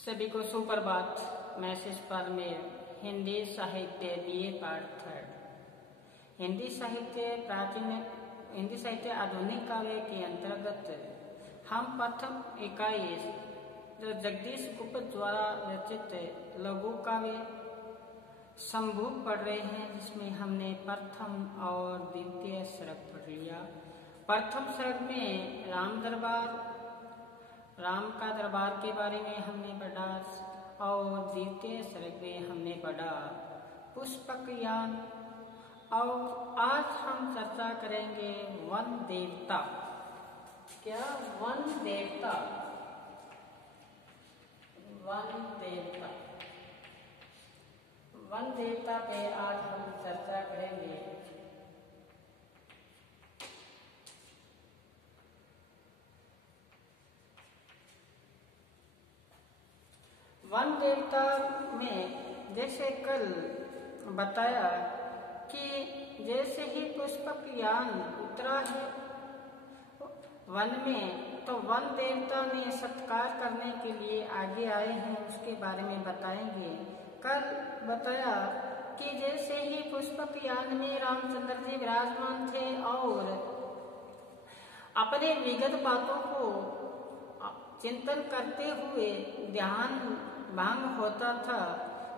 सभी को सुप्रभात। मैसेज पर में हिंदी साहित्य बीए पार्ट 3। हिंदी साहित्य आधुनिक काव्य के अंतर्गत हम प्रथम इकाई जो जगदीश गुप्त द्वारा रचित लघु काव्य शंभु पढ़ रहे हैं, जिसमें हमने प्रथम और द्वितीय सर्ग पढ़ लिया। प्रथम सर्ग में राम का दरबार के बारे में हमने पढ़ा और द्वितीय सर्ग में हमने पढ़ा पुष्पक यान। और आज हम चर्चा करेंगे वन देवता। क्या वन देवता? वन देवता पे आज हम चर्चा करेंगे। वन देवता में जैसे कल बताया कि जैसे ही पुष्पक यान उतरा है वन में, तो वन देवता ने सत्कार करने के लिए आगे आए हैं, उसके बारे में बताएंगे। कल बताया कि जैसे ही पुष्पक यान में रामचंद्र जी विराजमान थे और अपने विगत बातों को चिंतन करते हुए ध्यान भंग होता था,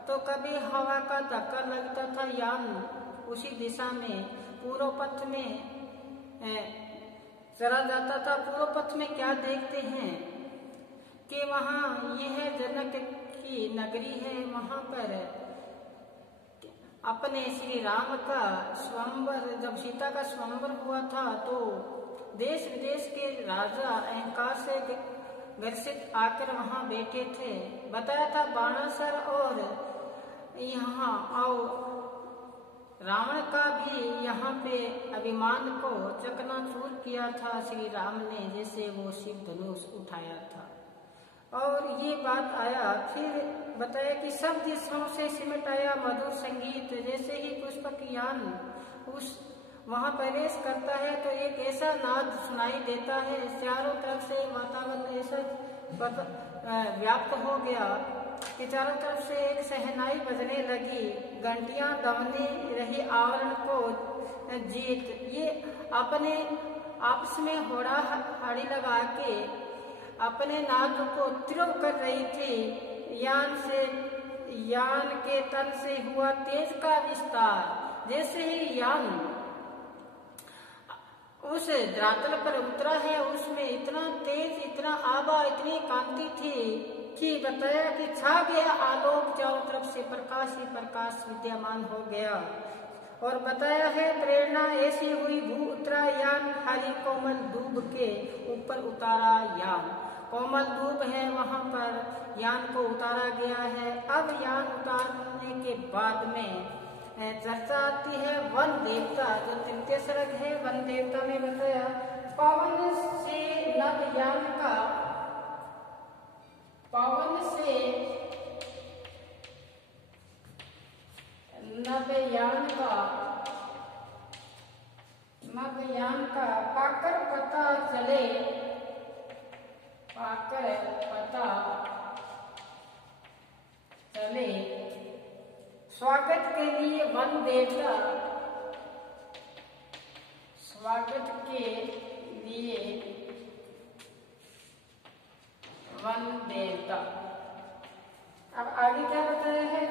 तो कभी हवा का धक्का लगता था, यान उसी दिशा में पूर्व पथ में चला जाता था। पूर्व पथ में क्या देखते हैं कि वहाँ यह जनक की नगरी है, वहाँ पर अपने श्री राम का स्वयंवर, जब सीता का स्वयंवर हुआ था, तो देश विदेश के राजा अहंकार से ग्रसित आकर वहाँ बैठे थे। बताया था बाणासुर और यहाँ और रावण का भी यहाँ पे अभिमान को चकनाचूर किया था श्री राम ने, जैसे वो शिव धनुष उठाया था। और ये बात आया, फिर बताया कि सब दिशाओं से सिमट आया मधुर संगीत। जैसे ही पुष्पक यान उस वहाँ प्रवेश करता है तो एक ऐसा नाद सुनाई देता है, चारों तरफ से वातावरण ऐसा व्याप्त हो गया कि चारों तरफ से एक सहनाई बजने लगी, घंटियां दमने रही आवरण को जीत। ये अपने आपस में होड़ा हाड़ी लगा के अपने नाद को तीव्र कर रही थी। यान के तल से हुआ तेज का विस्तार। जैसे ही यान उस धरातल पर उतरा है, उसमें इतना तेज, इतना आभा, इतनी कांति थी कि बताया कि छा गया आलोक, चारों तरफ से प्रकाश ही प्रकाश विद्यमान हो गया। और बताया है प्रेरणा ऐसी हुई, भू उतरा यान, हरी कोमल दूब के ऊपर उतारा यान। कोमल दूब है, वहां पर यान को उतारा गया है। अब यान उतारने के बाद में चर्चा आती है वन देवता, जो तृतीय सर्ग है। वन देवता में बताया पवन से नवयान का, पवन से नवयान का पाकर पता चले, पाकर पता चले। स्वागत के लिए वन देवता, स्वागत के लिए वन देवता। अब आगे क्या बताया है?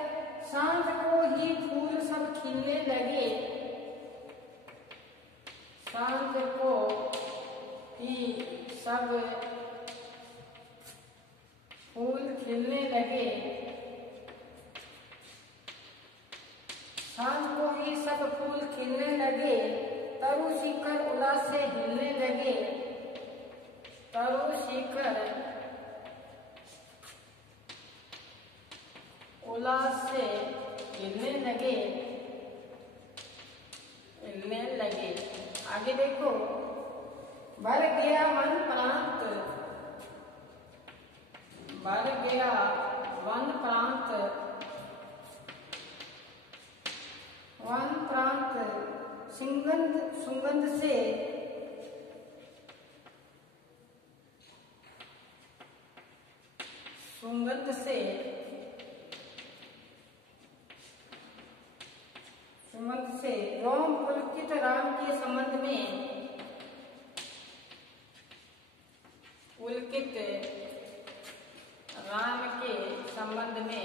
सांझ को ही फूल सब खिलने लगे, सांझ को ही सब फूल खिलने लगे, सांझ को ही सब फूल खिलने लगे, तरु शिखर उल्लास से हिलने लगे, तरु शिखर उल्लास से हिलने लगे। आगे देखो, भर गया मन प्रांत, भर गया वन प्रांत, वन प्रांत सुगंध से, सुगंध सुगंध से रोम पुलकित राम के संबंध में पुलकित राम के संबंध में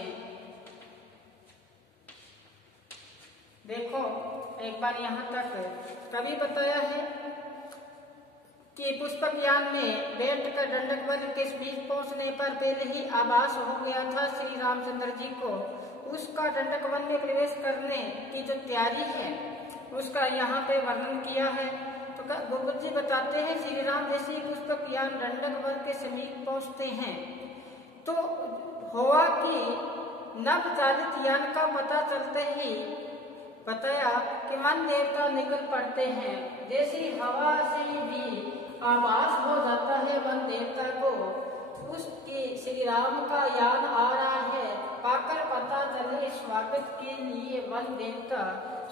देखो एक बार यहाँ तक कवि बताया है कि पुष्पक यान में बैठकर दंडक वन के बीच पहुंचने पर पहले ही आभास हो गया था श्री रामचंद्र जी को उसका दंडक वन में प्रवेश करने की जो तैयारी है उसका यहाँ पे वर्णन किया है। तो गुरु जी बताते हैं श्री राम जैसे ही पुष्पक यान दंडक वन के समीप पहुंचते हैं तो हुआ कि नवचालित यान का पता चलते ही बताया कि वन देवता निकल पड़ते हैं। जैसी हवा से भी आभास हो जाता है वन देवता को उसके श्री राम का यान आ रहा है पाकर पता चले स्वागत के लिए वन देवता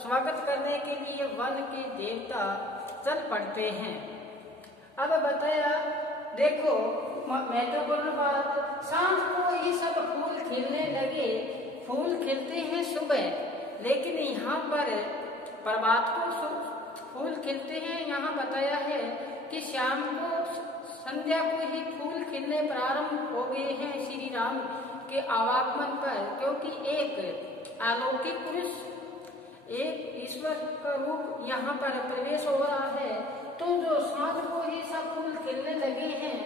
स्वागत करने के लिए वन के देवता चल पड़ते हैं। अब बताया देखो महत्वपूर्ण बात सांझ को ही सब फूल खिलने लगे। फूल खिलते हैं सुबह लेकिन यहाँ पर प्रभात को फूल खिलते हैं। यहाँ बताया है कि शाम को संध्या को ही फूल खिलने प्रारंभ हो गए हैं श्री राम के आवागमन पर क्योंकि एक अलौकिक पुरुष एक ईश्वर का रूप यहाँ पर प्रवेश हो रहा है। तो जो सांझ को ही सब फूल खिलने लगे हैं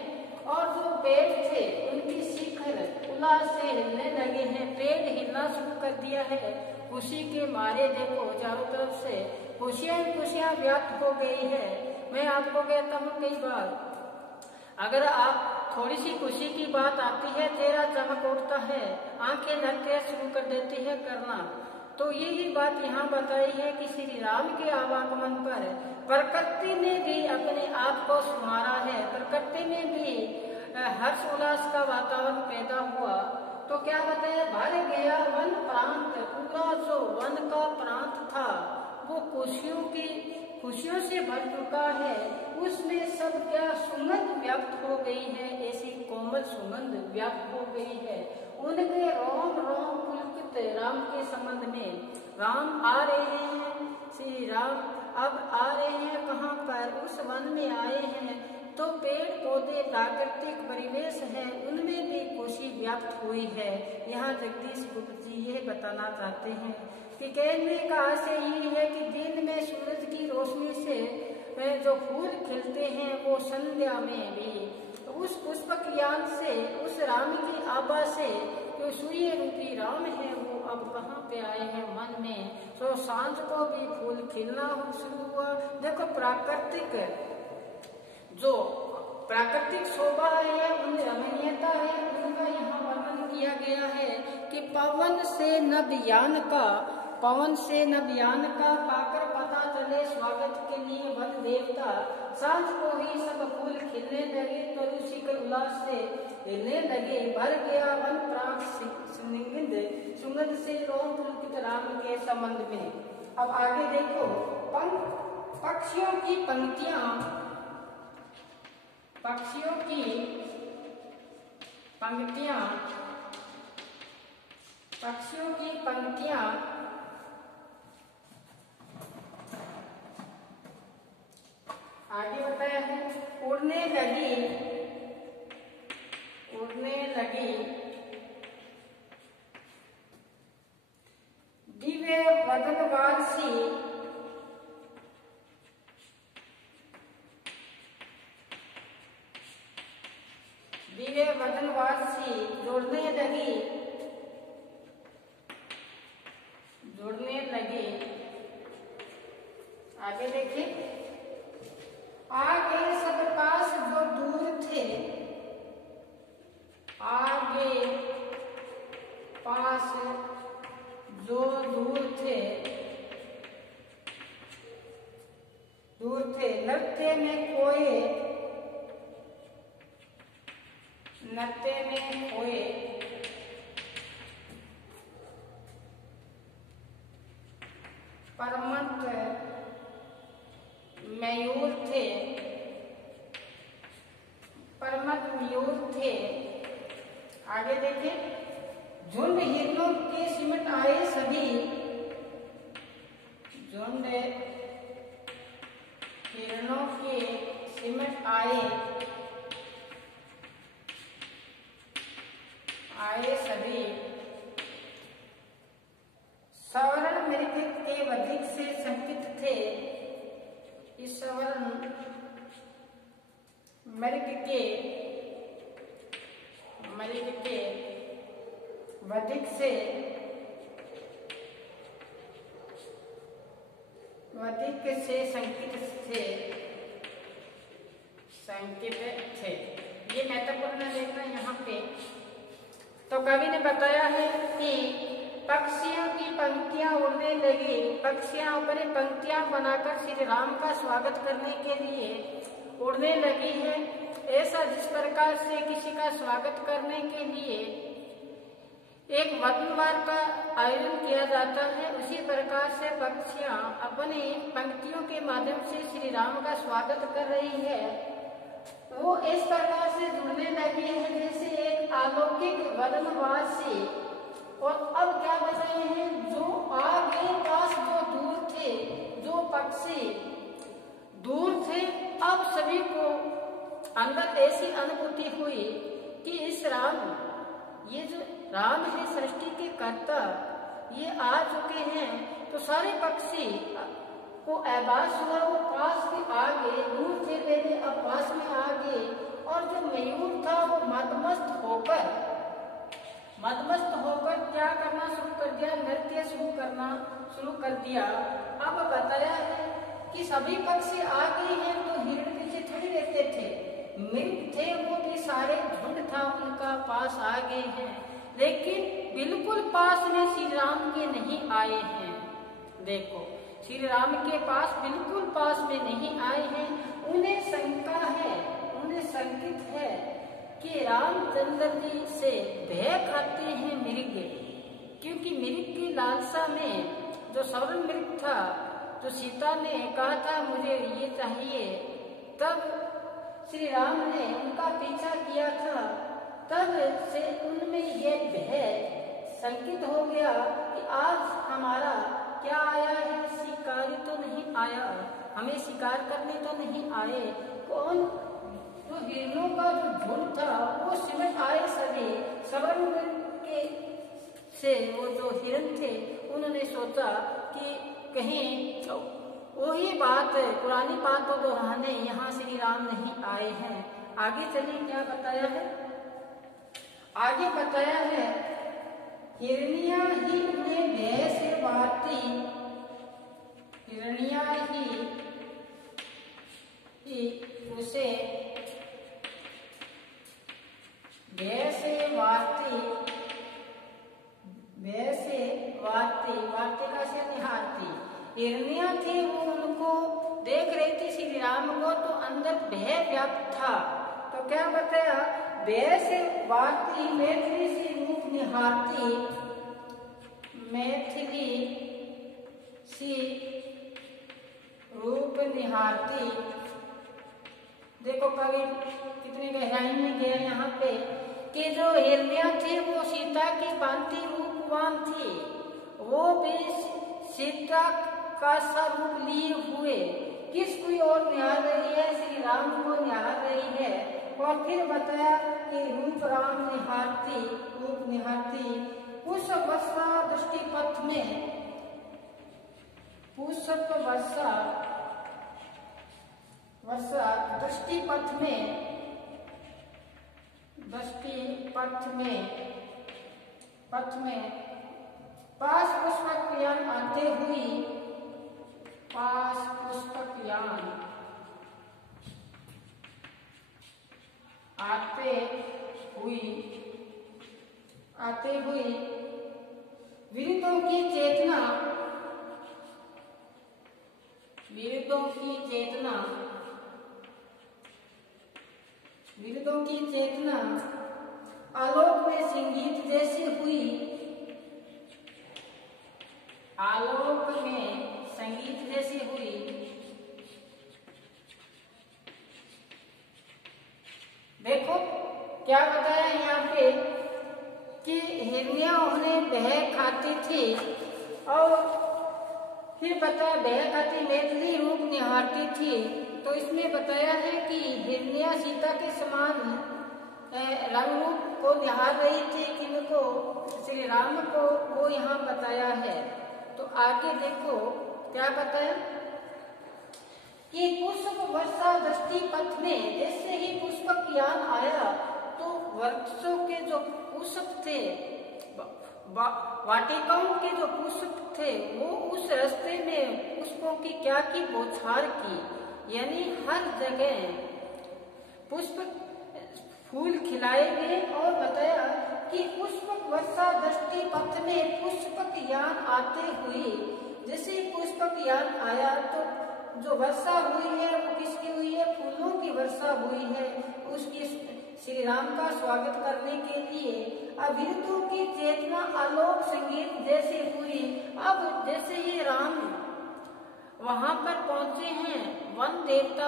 और जो पेड़ थे उनकी शिखर उल्लास से हिलने लगे हैं। पेड़ हिलना शुरू कर दिया है खुशी के मारे। देखो चारों तरफ से खुशियां व्याप्त हो गई है। मैं आपको कहता हूँ कई बार अगर आप थोड़ी सी खुशी की बात आती है चेहरा चमक उठता है आंखें नरके शुरू कर देती है करना। तो यही बात यहाँ बताई है कि श्री राम के आवागमन पर प्रकृति ने भी अपने आप को संवारा है। प्रकृति में भी हर्ष उल्लास का वातावरण पैदा हुआ। तो क्या बताया भर गया वन प्रांत। पूरा जो वन का प्रांत था वो खुशियों से भर चुका है। उसमें सब क्या सुगंध व्याप्त हो गई है। ऐसी कोमल सुगंध व्याप्त हो गई है। उनके रोम रोम पुलकित राम के संबंध में राम आ रहे हैं। श्री राम अब आ रहे हैं कहाँ पर उस वन में आए हैं तो पेड़ पौधे प्राकृतिक परिवेश है उनमें भी खुशी व्याप्त हुई है। यहाँ जगदीश गुप्त जी ये बताना चाहते हैं कि कहने का आशय यही है कि दिन में सूरज की रोशनी से जो फूल खिलते हैं वो संध्या में भी उस पुष्पक यान से उस राम की आभा से जो सूर्य रूपी राम है वो अब कहाँ पे आए हैं मन में। तो सांझ को भी फूल खिलना शुरू हुआ। देखो प्राकृतिक शोभा है उन रमणीयता है उनका यहाँ वर्णन किया गया है कि पवन से नभियान का पाकर पता चले स्वागत के लिए वन देवता सांझ को ही सब फूल खिलने लगे तरु शिखर उल्लास से हिलने लगे। भर गया वन प्रांत सुगंध से रोम पुलकित राम के संबंध में। अब आगे देखो पक्षियों की पंक्तियां आगे बताया है उड़ने लगी दिव्य वदनवासी जुड़ने लगी। आगे देखिए आगे सब पास जो दूर थे आगे पास जो दूर थे नृत्य में खोए परमत मयूर थे आगे देखें, झुंड हिरणों के सिमट आए सभी, झुंड हिरणों के सिमट आए सभी, सवर्ण मृग के वधिक से शंकित थे। इस सवर्ण मृग के वधिक से शंकित थे। ये महत्वपूर्ण देखना यहाँ पे। तो कवि ने बताया है कि पक्षियों की पंक्तियां उड़ने लगी, पक्षियां अपने पंक्तियां बनाकर श्री राम का स्वागत करने के लिए उड़ने लगी है। ऐसा जिस प्रकार से किसी का स्वागत करने के लिए एक वतनवार का आयोजन किया जाता है, उसी प्रकार से पक्षियां अपनी पंक्तियों के माध्यम से श्री राम का स्वागत कर रही है। वो इस प्रकार से जुड़ने लगी है जैसे एक अलौकिक वदनवासी। और अब क्या बताए हैं, जो आगे पास जो दूर थे, जो पक्षी दूर थे, अब सभी को अंदर ऐसी अनुभूति हुई कि इस राम, ये जो राम है सृष्टि के कर्ता, ये आ चुके हैं। तो सारे पक्षी को आभास हुआ, वो पास में आ गए, दूर थे पहले अब पास में आ गए। और जो मयूर था वो मदमस्त होकर क्या करना शुरू कर दिया, नृत्य शुरू कर दिया। अब बताया है कि सभी पक्षी आ गए हैं, तो हिरण पीछे थोड़ी रहते थे, मृग थे वो भी सारे झुंड था उनका, पास आ गए हैं, लेकिन बिल्कुल पास में श्री राम के नहीं आए हैं। देखो, श्री राम के पास बिल्कुल पास में नहीं आए हैं। उन्हें शंका है, उन्हें शंकित है कि रामचंद्र जी से भय खाते हैं मृग, क्योंकि मृग की लालसा में जो सवर्ण मृग था, जो सीता ने कहा था मुझे ये चाहिए, तब श्री राम ने उनका पीछा किया था, तब से उनमें ये भय शंकित हो गया कि आज हमारा क्या आया है, शिकारी तो नहीं आया, हमें शिकार करने तो नहीं आए। कौन? जो हिरणों का जो झुंड था वो सिमट आए सभी, सवर्ण के से वो जो हिरण थे उन्होंने सोचा कि कहीं वही बात, पुरानी बात तो दोहराने यहाँ श्री राम नहीं आए हैं। आगे चलिए क्या बताया है, आगे बताया है, हिरनिया ही उन्हें भय से वारती, हिरनिया ही उसे भय से वारती, वार्तिका से निहारती। हिरनिया थी वो उनको देख रही थी श्री राम को, तो अंदर भय व्याप्त था। तो क्या बताया, भय से वारती, मैथिली सी रूप निहारती, मैथिली सी रूप निहारती। देखो कवि कितनी गहराई में गया यहाँ पे कि जो हिरनिया थी वो सीता की भांति रूपवान थी, वो भी सीता का सा रूप लिए हुए किस कोई और निहार रही है, श्री राम को निहार रही है। और फिर बताया कि रूप राम निहारती, रूप निहारती, पुष्प वर्षा दृष्टिपथ में, पुष्प वर्षा दृष्टिपथ में, पथ में पास पुष्पक यान आते हुई, पास पुष्पक यान आते हुई विरुद्धों की चेतना, आलोक में संगीत जैसी हुई, आलोक में संगीत जैसी हुई। देखो क्या बताया यहाँ पे कि हिरनिया उन्हें बह खाती थी और फिर बताया बह खाती मैथिली रूप निहारती थी। तो इसमें बताया है कि हिरनिया सीता के समान रंग रूप को निहार रही थी, किनको श्री राम को, वो यहाँ बताया है। तो आगे देखो क्या बताया कि पुष्प वर्षा दृष्टि पथ में, जैसे ही पुष्पक यान आया तो वृक्षों के जो पुष्प थे, वाटिकाओं के जो पुष्प थे, वो उस रास्ते में पुष्पों की क्या की बौछार की, यानी हर जगह पुष्प फूल खिलाए गए। और बताया कि पुष्पक वर्षा दृष्टि पथ में पुष्पक यान आते हुए, जैसे पुष्पक यान आया तो जो वर्षा हुई है वो किसकी हुई है, फूलों की वर्षा हुई है, उसकी श्री राम का स्वागत करने के लिए। अभिरुद्धों की चेतना आलोक संगीत जैसे हुई। अब जैसे ही राम वहां पर पहुंचे हैं वन देवता,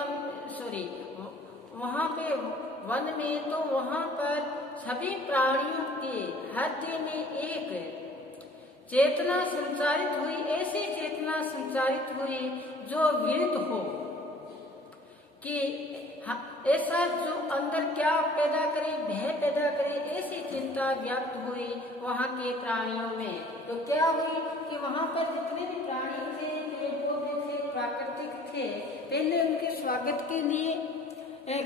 वहां पे वन में, तो वहां पर सभी प्राणियों के हृदय में एक चेतना संचारित हुई, ऐसी चेतना संचारित हुई जो विरुद्ध हो, कि ऐसा जो अंदर क्या पैदा करे, भय पैदा करे, ऐसी चिंता व्याप्त हुई वहां के प्राणियों में। तो क्या हुई कि वहां पर जितने भी प्राणी थे, पेड़ पौधे थे, प्राकृतिक थे, पहले उनके स्वागत के लिए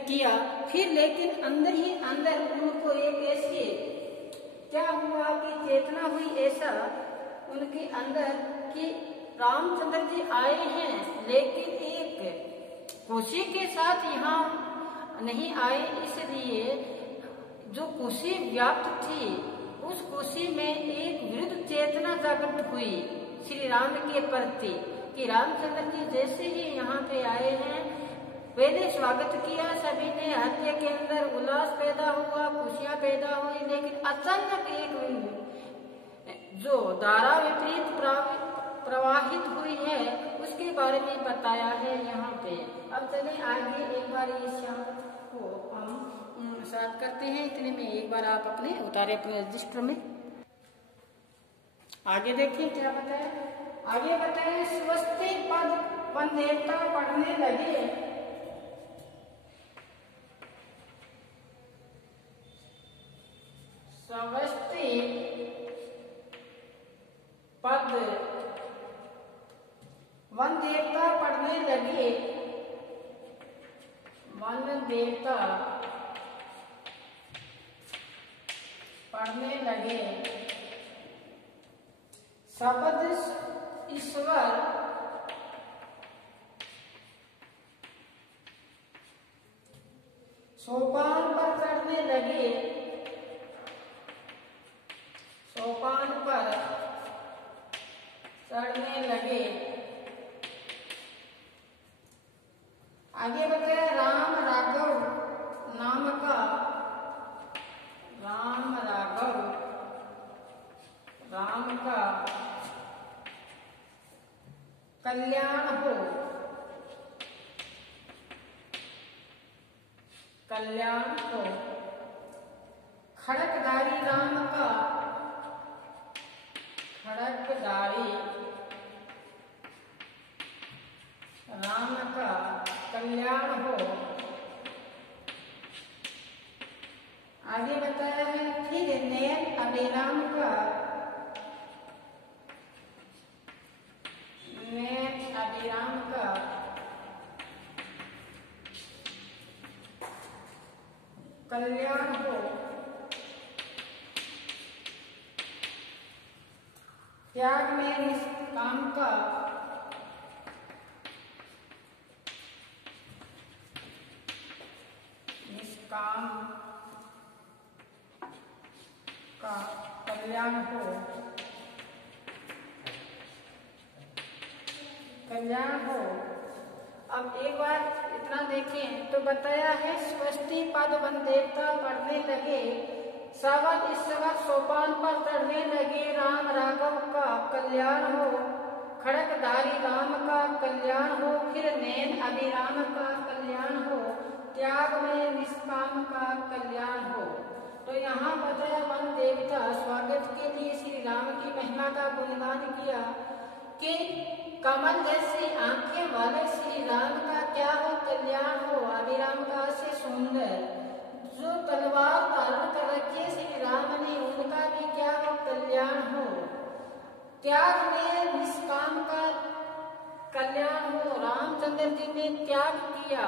किया, फिर लेकिन अंदर ही अंदर उनको एक ऐसी क्या हुआ कि चेतना हुई ऐसा उनके अंदर कि रामचंद्र जी आए हैं, लेकिन एक खुशी के साथ यहाँ नहीं आए, इसलिए जो खुशी व्याप्त थी उस खुशी में एक विरुद्ध चेतना जागृत हुई श्री राम के प्रति, कि रामचंद्र जी जैसे ही यहाँ पे आए हैं, पहले स्वागत किया, सभी ने हृदय के अंदर उल्लास पैदा हुआ, खुशियां पैदा हुई, लेकिन अचानक एक जो धारा विपरीत प्रवाहित हुई है उसके बारे में बताया है यहाँ पे। अब चले आगे, एक बार इस को हम साथ करते हैं, इतने में एक बार आप अपने उतारे अपने रजिस्टर में। आगे देखिए क्या बताया, आगे बताया स्वस्ति पद वन देवता पढ़ने लगे, स्वस्ति पद वन देवता पढ़ने लगे, वन देवता पढ़ने लगे, शब्द ईश्वर सोपान पर चढ़ने लगे, सोपान पर चढ़ने लगे। आगे बताया राम राघव नाम का, राम राघव राम का कल्याण हो, कल्याण हो, खड़कधारी राम का, खड़कधारी राम का कल्याण हो। आगे बताया है फिर नयन अभिराम का, नयन अभिराम का कल्याण हो, त्याग में निष्काम का, निष्काम का कल्याण हो, कल्याण हो। अब एक बार इतना देखें तो बताया है स्वस्ति पद वन देवता पढ़ने लगे, सवल ईश्वर सोपान पर चढ़ने लगे, राम राघव का कल्याण हो, खड़कधारी राम का कल्याण हो, फिर नैन अभिराम का कल्याण हो, त्याग में निष्काम का कल्याण हो। तो यहाँ बताया वन देवता स्वागत के लिए श्री राम की महिमा का गुणगान किया कि कमल जैसी आंखें वाले श्री राम का क्या हो कल्याण हो, अभिराम का से सुंदर जो तलवार धारण कर रखी है श्री राम ने, उनका भी क्या हो कल्याण हो, त्याग में निष्काम का कल्याण हो। रामचंद्र जी ने त्याग किया,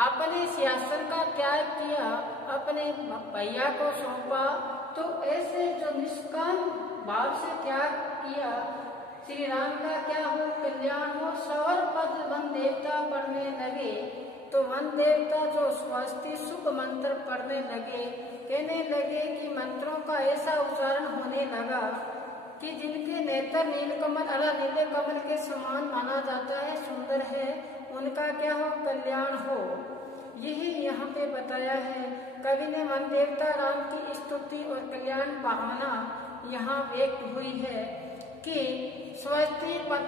अपने सिंहासन का त्याग किया, अपने भैया को सौंपा। तो ऐसे जो निष्काम भाव से त्याग किया श्री राम का क्या हो कल्याण हो। सवर पद वन देवता पढ़ने लगे, तो वन देवता जो स्वस्ति शुभ मंत्र पढ़ने लगे, कहने लगे कि मंत्रों का ऐसा उच्चारण होने लगा कि जिनके नेत्र नीलकमल अला नीले कमल के समान माना जाता है, सुंदर है, उनका क्या हो कल्याण हो। यही यहाँ पे बताया है। कवि ने वन देवता राम की स्तुति और कल्याण भावना यहाँ व्यक्त हुई है कि स्वस्ति पद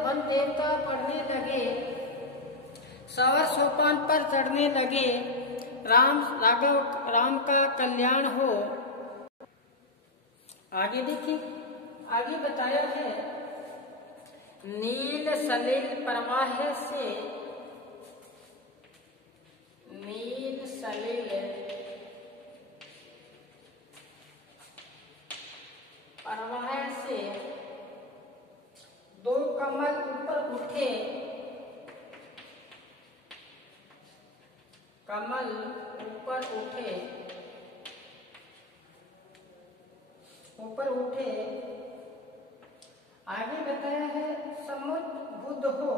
वन देवता पढ़ने लगे, सवर सोपान पर चढ़ने लगे, राम का कल्याण हो। आगे देखिए, आगे बताया है नील सलिल प्रवाह से, नील सलिल प्रवाह से दो कमल ऊपर उठे, कमल ऊपर उठे, ऊपर उठे। आगे बताया है समुद्र बुद्ध हो,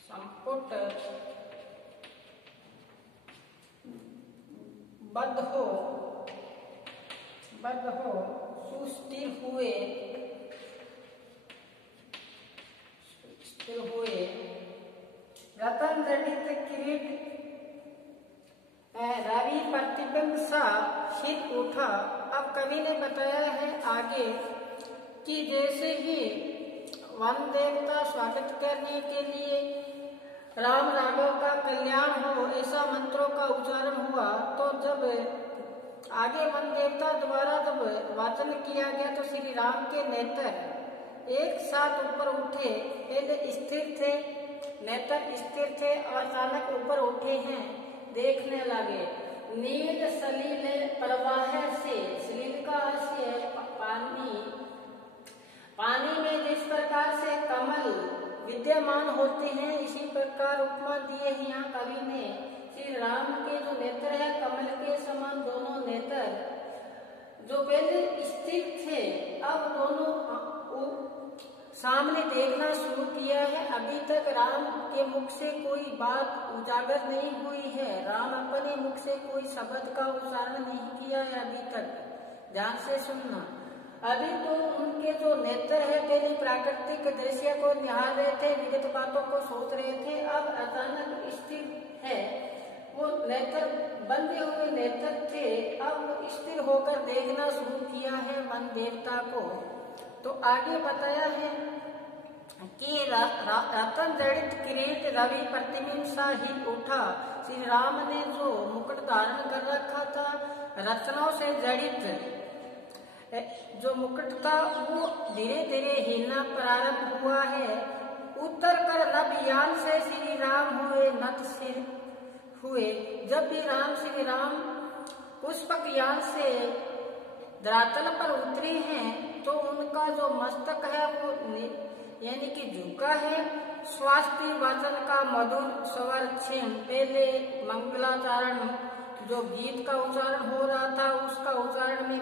संपुट बद्ध हो, बद्ध हो, सुस्थिर हुए, स्थिर हुए, रतन जड़ित किरीट रवि प्रतिबिंब सा हित उठा। अब कवि ने बताया है आगे कि जैसे ही वन देवता स्वागत करने के लिए राम राघव का कल्याण हो ऐसा मंत्रों का उच्चारण हुआ, तो जब आगे वन देवता द्वारा जब वाचन किया गया तो श्री राम के नेत्र एक साथ ऊपर उठे, पहले स्थिर थे, नेत्र स्थिर थे और अचानक ऊपर उठे हैं, देखने लगे। नील सलील प्रवाह से, सलील का अर्थ है पानी, पानी में जिस प्रकार से कमल विद्यमान होते हैं इसी प्रकार उपमा दिए हैं यहाँ कवि ने। श्री राम के जो नेत्र है कमल के समान दोनों नेत्र, जो पहले स्थिर थे अब दोनों सामने देखना शुरू किया है। अभी तक राम के मुख से कोई बात उजागर नहीं हुई है, राम अपने मुख से कोई शब्द का उच्चारण नहीं किया है अभी तक, ध्यान से सुनना। अभी तो उनके जो नेत्र है पहले प्राकृतिक दृश्य को निहार रहे थे, विगत बातों को सोच रहे थे, अब अचानक स्थिर है, वो नेत्र बंधे हुए नेत्र थे, अब स्थिर होकर देखना शुरू किया है वन देवता को। तो आगे बताया है कि रतन जड़ित किरीट रवि प्रतिबिंब सा ही उठा। श्री राम ने जो मुकुट धारण कर रखा था, रत्नों से जड़ित जो मुकुट था वो धीरे धीरे हिलना प्रारंभ हुआ है। उत्तर कर नभयान से श्री राम हुए नत सिर हुए। जब भी श्री राम पुष्पक यान से धरातल पर उतरे हैं तो उनका जो मस्तक है वो यानी कि झुका है। स्वास्थ्य वाचन का मधुर स्वर क्षीण, पहले मंगलाचरण जो गीत का उच्चारण हो रहा था उसका उच्चारण में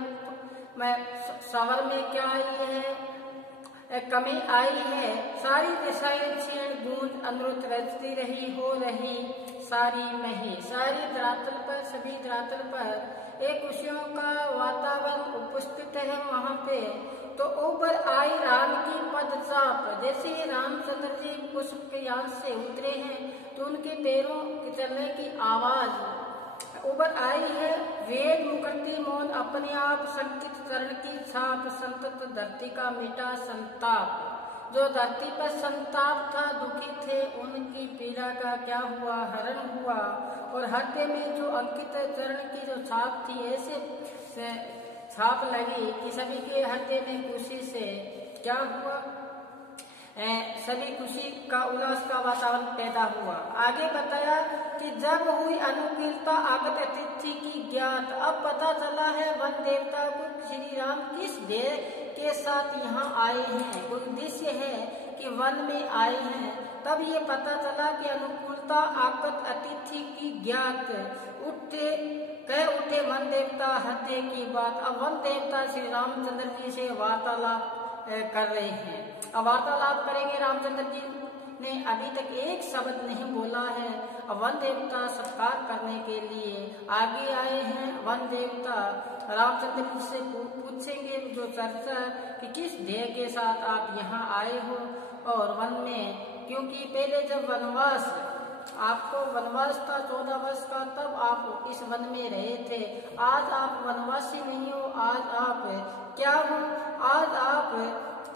स्वर में क्या आई है, कमी आई है। सारी दिशाएं क्षीण गूंज अमृत रचती रही हो रही सारी मही। सारी धरातल पर, सभी धरातल पर एक खुशियों का वातावरण उपस्थित है वहाँ पे। तो ऊपर आई राम की पद चाप, जैसे ही रामचंद्र जी पुष्प यान से उतरे हैं तो उनके पैरों के चलने की आवाज ऊपर आई है। वेद मुकरती मौन अपने आप संकित चरण की छाप, संतत धरती का मिटा संताप। जो धरती पर संताप था, दुखी थे, उनकी पीड़ा का क्या हुआ, हरण हुआ। और हृदय में जो अंकित चरण की जो छाप थी, ऐसे छाप लगी कि सभी के हृदय में खुशी से क्या हुआ, सभी खुशी का, उल्लास का वातावरण पैदा हुआ। आगे बताया कि जब हुई अनुकूलता आगत अतिथि की ज्ञात, अब पता चला है वन देवता को श्री राम किस ध्येय के साथ यहाँ आए हैं, कोई उद्देश्य है कि वन में आए हैं। तब ये पता चला कि अनुकूलता आगत अतिथि की ज्ञात, कह उठे वन देवता हृदय की बात। अब वन देवता श्री रामचंद्र जी से वार्तालाप कर रहे हैं। अब वार्तालाप करेंगे। रामचंद्र जी ने अभी तक एक शब्द नहीं बोला है। अब वन देवता सत्कार करने के लिए आगे आए हैं। वन देवता रामचंद्र जी से पूछेंगे जो चर्चा कि किस ध्येय के साथ आप यहाँ आए हो और वन में, क्योंकि पहले जब वनवास, आपको वनवास था 14 वर्ष का, तब आप इस वन में रहे थे। आज आप वनवासी नहीं हो, आज आप क्या हो, आज आप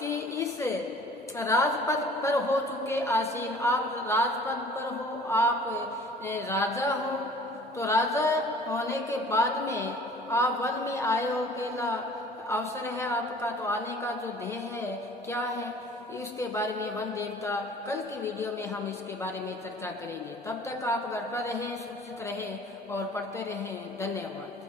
कि इस राजपद पर हो चुके आसीन, आप राजपद पर हो, आप राजा हो। तो राजा होने के बाद में आप वन में आए हो, पहला अवसर है आपका, तो आने का जो ध्येय है क्या है, इसके बारे में वन देवता कल की वीडियो में हम इसके बारे में चर्चा करेंगे। तब तक आप घर पर रहें, सुरक्षित रहें और पढ़ते रहें। धन्यवाद।